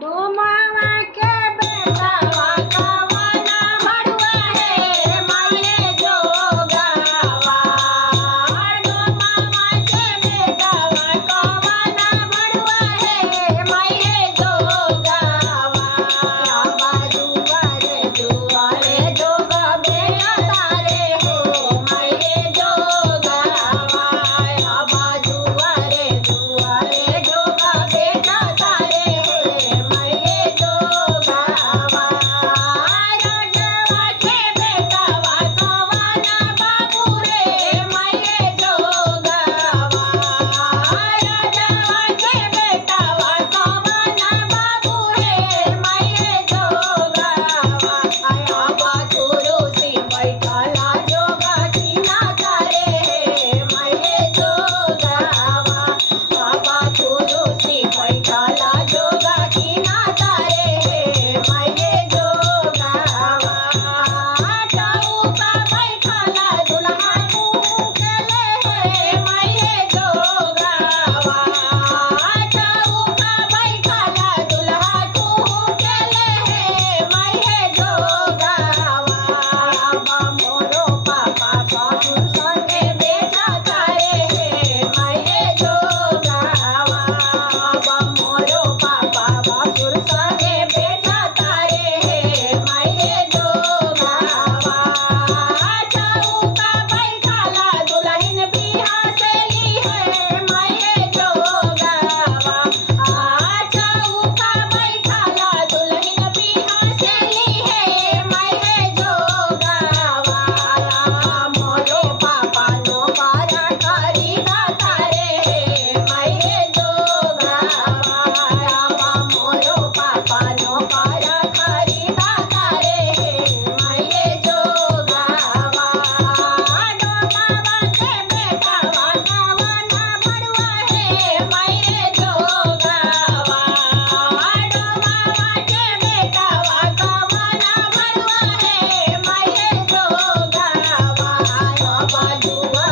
डोमावा के बेटावा कवना मड़ुआ है माये जोगावा। डोमावा के बेटावा कवना मड़ुआ है माये जोगावा। दुआरे दुआरे जोगा बेड़ा तारे हो माये जोगावा। दुआरे दुआरे जोगा बेटा तारे है माये जोगावा। राजवा के बेटावा कवना बाबू रे माये जोगावा। राजवा के बेटावा कवना बाबू रे माये जोगावा। कुरुसी बैठला जोगा कीना तारे है माये जोगावा। कुरुसी बैठला जोगा कीना तारे है माये जोगावा। चौका बैठला दुल्हा मुकेले है माये जोगावा। चौका बैठला दुल्हा मुकेले है माये जोगावा। मोरो पापा ससुर संगे बेटा तारे है माये जोगावा। मोरो पापा ससुर संगे बेटा तारे है माये जोगावा। चौका बैठला दुल्हन बिहासेली है माये जोगावा। चौका बैठला दुल्हन बिहासेली है माये जोगावा। मोरो पापा नौकरा करी तारे है माये जोगावा। मोरो पापा नौकरा करी तारे है माये जोगावा। डोमावा के बेटावा कवना मड़ुआ है माये जोगावा। डोमावा के बेटावा कवना मड़ुआ है माये जोगावा। दुआरे